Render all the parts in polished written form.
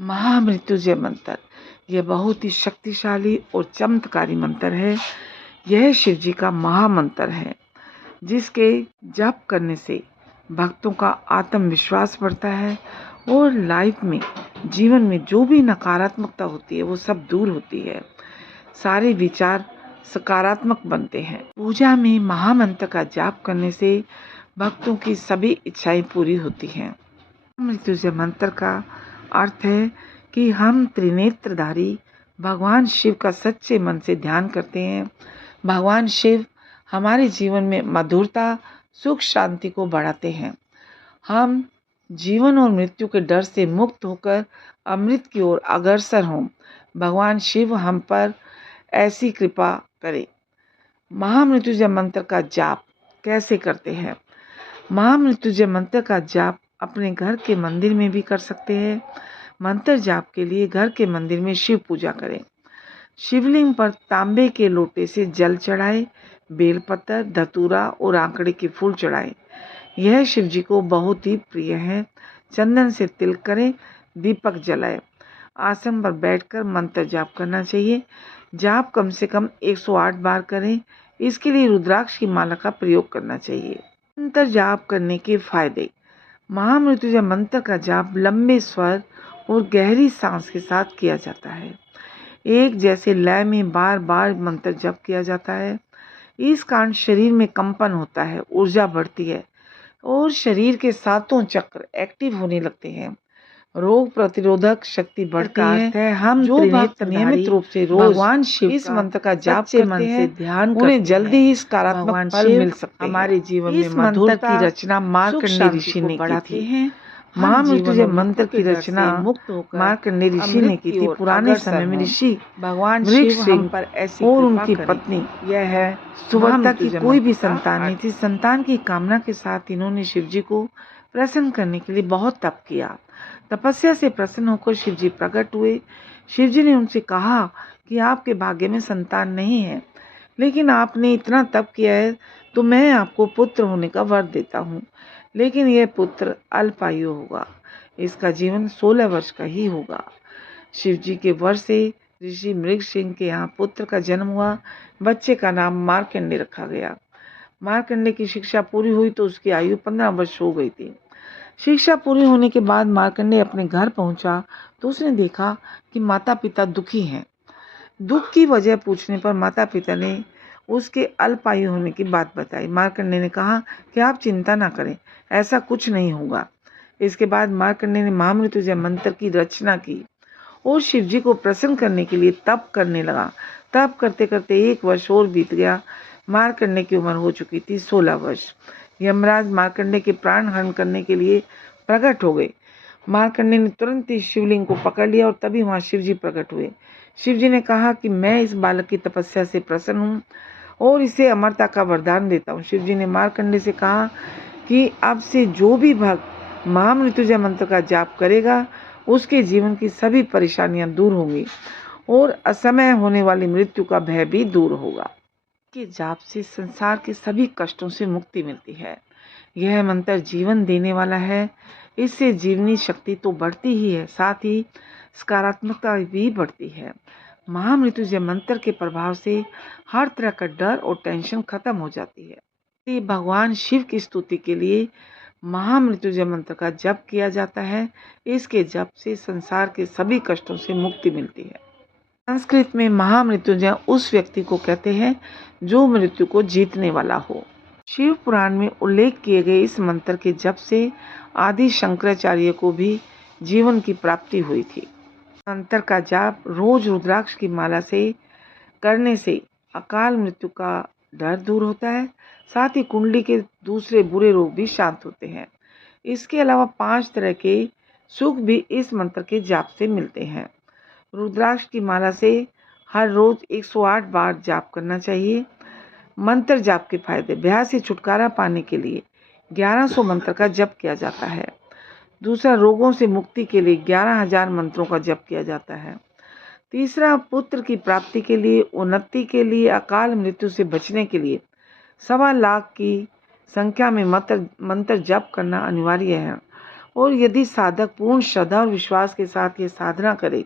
महामृत्युंजय मंत्र यह बहुत ही शक्तिशाली और चमत्कारी मंत्र है। यह शिव जी का महामंत्र है, जिसके जप करने से भक्तों का आत्मविश्वास बढ़ता है और लाइफ में, जीवन में जो भी नकारात्मकता होती है वो सब दूर होती है। सारे विचार सकारात्मक बनते हैं। पूजा में महामंत्र का जाप करने से भक्तों की सभी इच्छाएं पूरी होती हैं। मृत्युंजय मंत्र का अर्थ है कि हम त्रिनेत्रधारी भगवान शिव का सच्चे मन से ध्यान करते हैं। भगवान शिव हमारे जीवन में मधुरता, सुख, शांति को बढ़ाते हैं। हम जीवन और मृत्यु के डर से मुक्त होकर अमृत की ओर अग्रसर हों। भगवान शिव हम पर ऐसी कृपा करें। महामृत्युंजय मंत्र का जाप कैसे करते हैं? महामृत्युंजय मंत्र का जाप अपने घर के मंदिर में भी कर सकते हैं। मंत्र जाप के लिए घर के मंदिर में शिव पूजा करें। शिवलिंग पर तांबे के लोटे से जल चढ़ाए, बेलपत्र, धतूरा और आंकड़े के फूल चढ़ाएं। यह शिव जी को बहुत ही प्रिय है। चंदन से तिलक करें, दीपक जलाएं। आसन पर बैठकर मंत्र जाप करना चाहिए। जाप कम से कम 108 बार करें। इसके लिए रुद्राक्ष की माला का प्रयोग करना चाहिए। मंत्र जाप करने के फायदे। महामृत्युंजय मंत्र का जाप लंबे स्वर और गहरी सांस के साथ किया जाता है। एक जैसे लय में बार बार मंत्र जप किया जाता है। इस कारण शरीर में कंपन होता है, ऊर्जा बढ़ती है और शरीर के सातों चक्र एक्टिव होने लगते हैं। रोग प्रतिरोधक शक्ति बढ़ती है। हम जो भक्त नियमित रूप से रोज भगवान शिव इस मंत्र का जाप करते हैं, ध्यान उन्हें जल्दी ही सकारात्मक फल मिल सकते हैं। हमारे जीवन में मंत्र की रचना मार्कंडेय ऋषि ने की थी। महामृत्युंजय मंत्र की रचना मार्कंडेय ऋषि ने की थी। पुराने समय में ऋषि भगवान शिव पर ऐसी और उनकी पत्नी यह है सुवर्ता की कोई भी संतान नहीं थी। संतान की कामना के साथ इन्होंने शिव जी को प्रसन्न करने के लिए बहुत तप किया। तपस्या से प्रसन्न होकर शिव जी प्रकट हुए। शिव जी ने उनसे कहा कि आपके भाग्य में संतान नहीं है, लेकिन आपने इतना तप किया है तो मैं आपको पुत्र होने का वर देता हूँ, लेकिन यह पुत्र अल्पायु होगा। इसका जीवन 16 वर्ष का ही होगा। शिव जी के वर से ऋषि मृग सिंह के यहाँ पुत्र का जन्म हुआ। बच्चे का नाम मार्कंडेय रखा गया। मार्कंडेय की शिक्षा पूरी हुई तो उसकी आयु 15 वर्ष हो गई थी। शिक्षा पूरी होने के बाद मार्कंडेय अपने घर पहुंचा तो उसने देखा कि माता पिता दुखी हैं। दुख की वजह पूछने पर माता पिता ने उसके अल्पायु होने की बात बताई। मार्कंडेय ने कहा कि आप चिंता ना करें, ऐसा कुछ नहीं होगा। इसके बाद मार्कंडेय ने महामृत्युंजय मंत्र की रचना की और शिव जी को प्रसन्न करने के लिए तप करने लगा। तप करते करते 1 वर्ष और बीत गया। मार्कंडेय की उम्र हो चुकी थी 16 वर्ष। यमराज मार्कंडेय के प्राण हरण करने के लिए प्रकट हो गए। मार्कंडेय ने तुरंत ही शिवलिंग को पकड़ लिया और तभी वहां शिव जी प्रकट हुए। शिव जी ने कहा कि मैं इस बालक की तपस्या से प्रसन्न हूँ और इसे अमरता का वरदान देता हूँ। शिव जी ने मार्कंडेय से कहा कि अब से जो भी भक्त महामृत्युंजय मंत्र का जाप करेगा उसके जीवन की सभी परेशानियां दूर होंगी और असमय होने वाली मृत्यु का भय भी दूर होगा। के जाप से संसार के सभी कष्टों से मुक्ति मिलती है। यह मंत्र जीवन देने वाला है। इससे जीवनी शक्ति तो बढ़ती ही है, साथ ही सकारात्मकता भी बढ़ती है। महामृत्युंजय मंत्र के प्रभाव से हर तरह का डर और टेंशन खत्म हो जाती है। इसलिए भगवान शिव की स्तुति के लिए महामृत्युंजय मंत्र का जप किया जाता है। इसके जप से संसार के सभी कष्टों से मुक्ति मिलती है। संस्कृत में महामृत्युंजय उस व्यक्ति को कहते हैं जो मृत्यु को जीतने वाला हो। शिव पुराण में उल्लेख किए गए इस मंत्र के जप से आदि शंकराचार्य को भी जीवन की प्राप्ति हुई थी। मंत्र का जाप रोज रुद्राक्ष की माला से करने से अकाल मृत्यु का डर दूर होता है, साथ ही कुंडली के दूसरे बुरे रोग भी शांत होते हैं। इसके अलावा 5 तरह के सुख भी इस मंत्र के जाप से मिलते हैं। रुद्राक्ष की माला से हर रोज 108 बार जाप करना चाहिए। मंत्र जाप के फायदे। ब्याह से छुटकारा पाने के लिए 1100 मंत्र का जप किया जाता है। दूसरा, रोगों से मुक्ति के लिए 11,000 मंत्रों का जप किया जाता है। तीसरा, पुत्र की प्राप्ति के लिए, उन्नति के लिए, अकाल मृत्यु से बचने के लिए 1.25 लाख की संख्या में मंत्र जप करना अनिवार्य है। और यदि साधक पूर्ण श्रद्धा और विश्वास के साथ ये साधना करे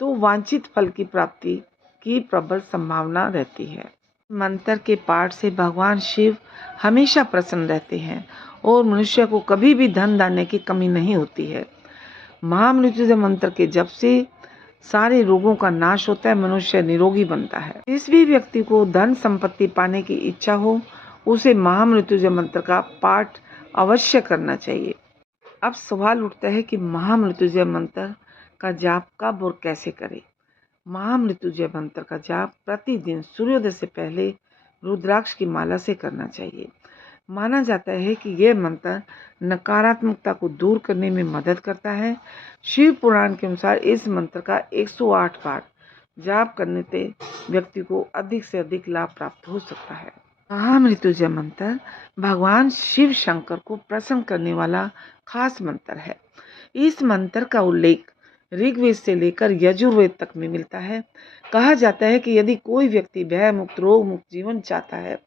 तो वांछित फल की प्राप्ति की प्रबल संभावना रहती है। मंत्र के पाठ से भगवान शिव हमेशा प्रसन्न रहते हैं और मनुष्य को कभी भी धन धान्य की कमी नहीं होती है। महामृत्युंजय मंत्र के जप से सारे रोगों का नाश होता है, मनुष्य निरोगी बनता है। जिस भी व्यक्ति को धन संपत्ति पाने की इच्छा हो उसे महामृत्युंजय मंत्र का पाठ अवश्य करना चाहिए। अब सवाल उठता है कि महामृत्युंजय मंत्र का जाप कब और कैसे करें। महामृत्युंजय मंत्र का जाप प्रतिदिन सूर्योदय से पहले रुद्राक्ष की माला से करना चाहिए। माना जाता है कि यह मंत्र नकारात्मकता को दूर करने में मदद करता है। शिव पुराण के अनुसार इस मंत्र का 108 बार जाप करने से व्यक्ति को अधिक से अधिक लाभ प्राप्त हो सकता है। महामृत्युंजय मंत्र भगवान शिव शंकर को प्रसन्न करने वाला खास मंत्र है। इस मंत्र का उल्लेख ऋग्वेद से लेकर यजुर्वेद तक में मिलता है। कहा जाता है कि यदि कोई व्यक्ति भय मुक्त रोग मुक्त जीवन चाहता है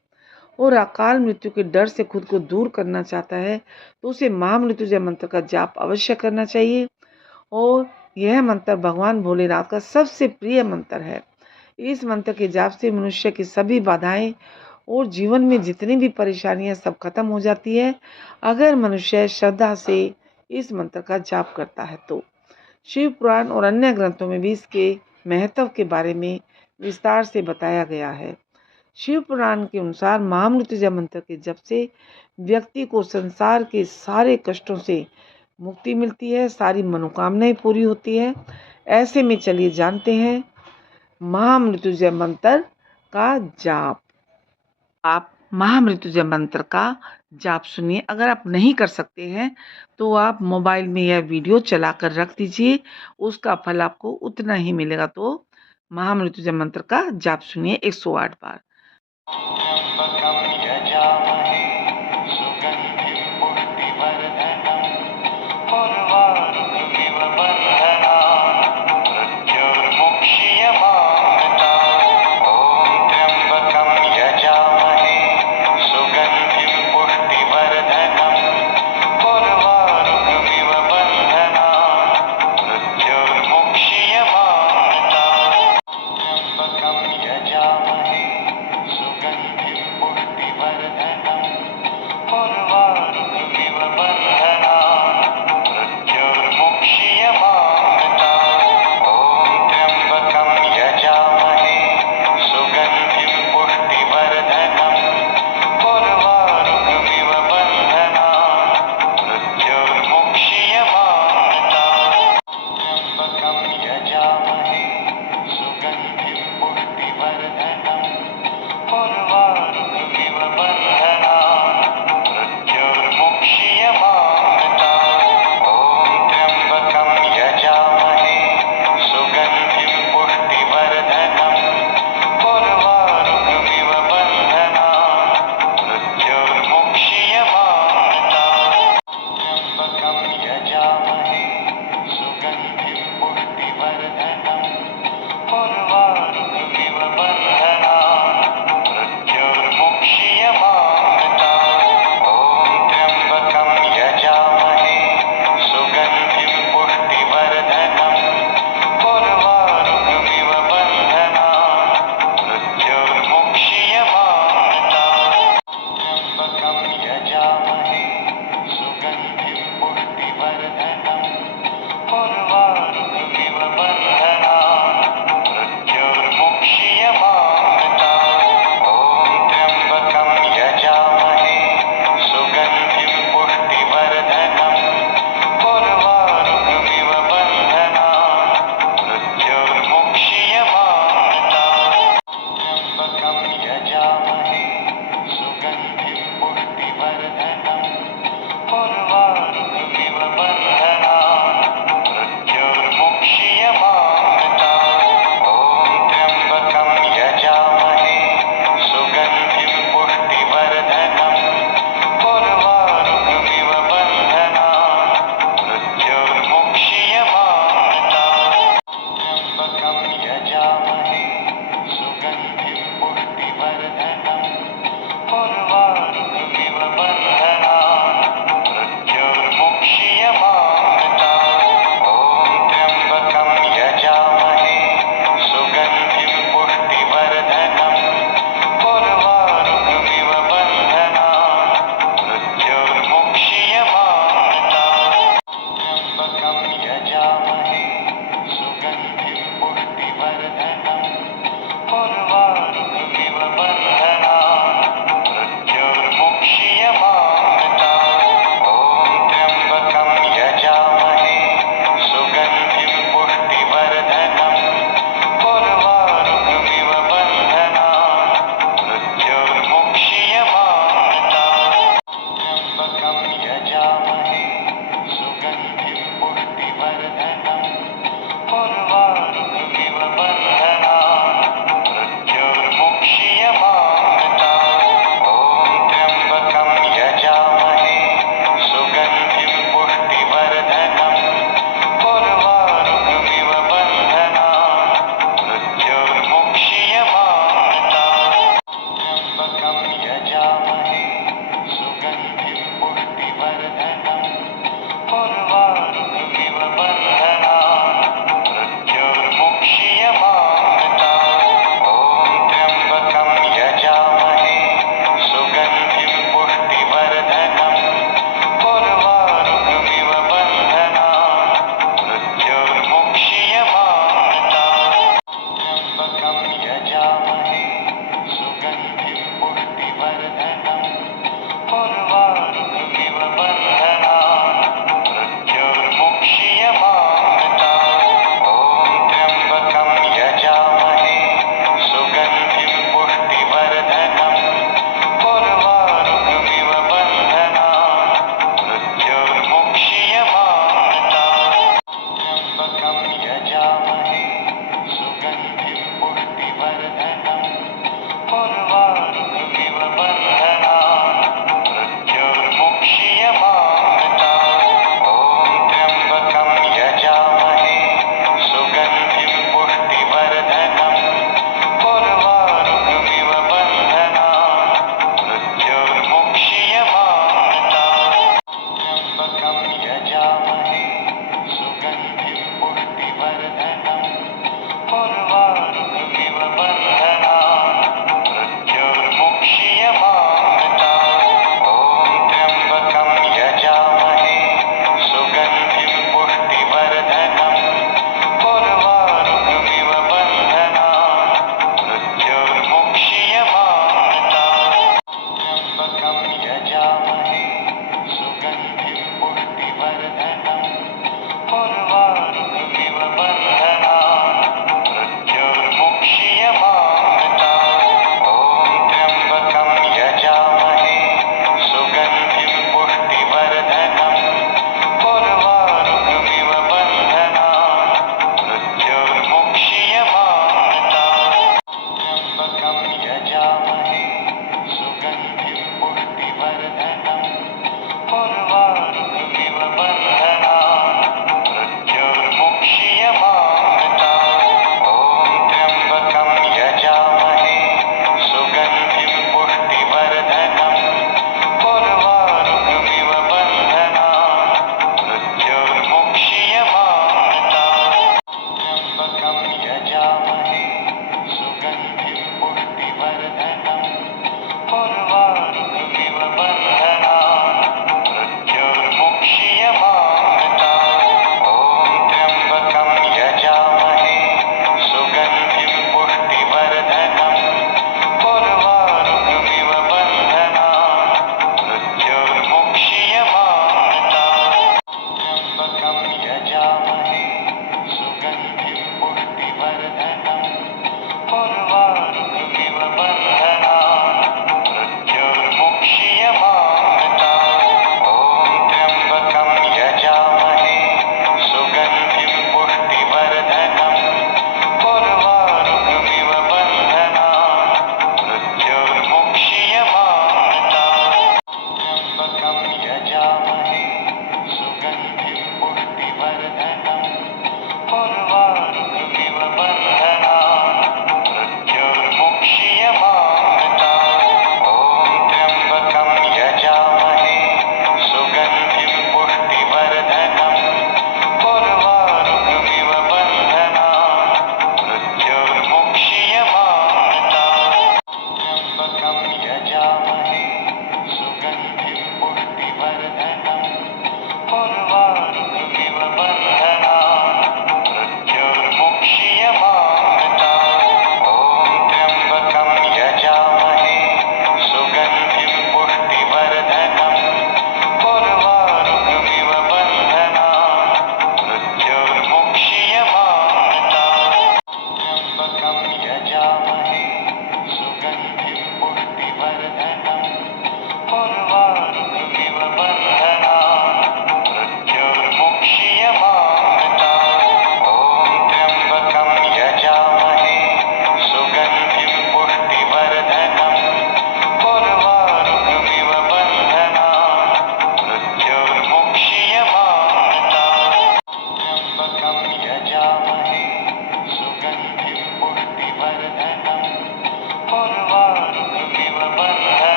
और अकाल मृत्यु के डर से खुद को दूर करना चाहता है तो उसे महामृत्युंजय मंत्र का जाप अवश्य करना चाहिए। और यह मंत्र भगवान भोलेनाथ का सबसे प्रिय मंत्र है। इस मंत्र के जाप से मनुष्य की सभी बाधाएं और जीवन में जितनी भी परेशानियां सब खत्म हो जाती है अगर मनुष्य श्रद्धा से इस मंत्र का जाप करता है तो। शिव पुराण और अन्य ग्रंथों में भी इसके महत्व के बारे में विस्तार से बताया गया है। शिव पुराण के अनुसार महामृत्युंजय मंत्र के जप से व्यक्ति को संसार के सारे कष्टों से मुक्ति मिलती है, सारी मनोकामनाएं पूरी होती है। ऐसे में चलिए जानते हैं महामृत्युंजय मंत्र का जाप। आप महामृत्युंजय मंत्र का जाप सुनिए। अगर आप नहीं कर सकते हैं तो आप मोबाइल में यह वीडियो चला कर रख दीजिए, उसका फल आपको उतना ही मिलेगा। तो महामृत्युंजय मंत्र का जाप सुनिए 108 बार।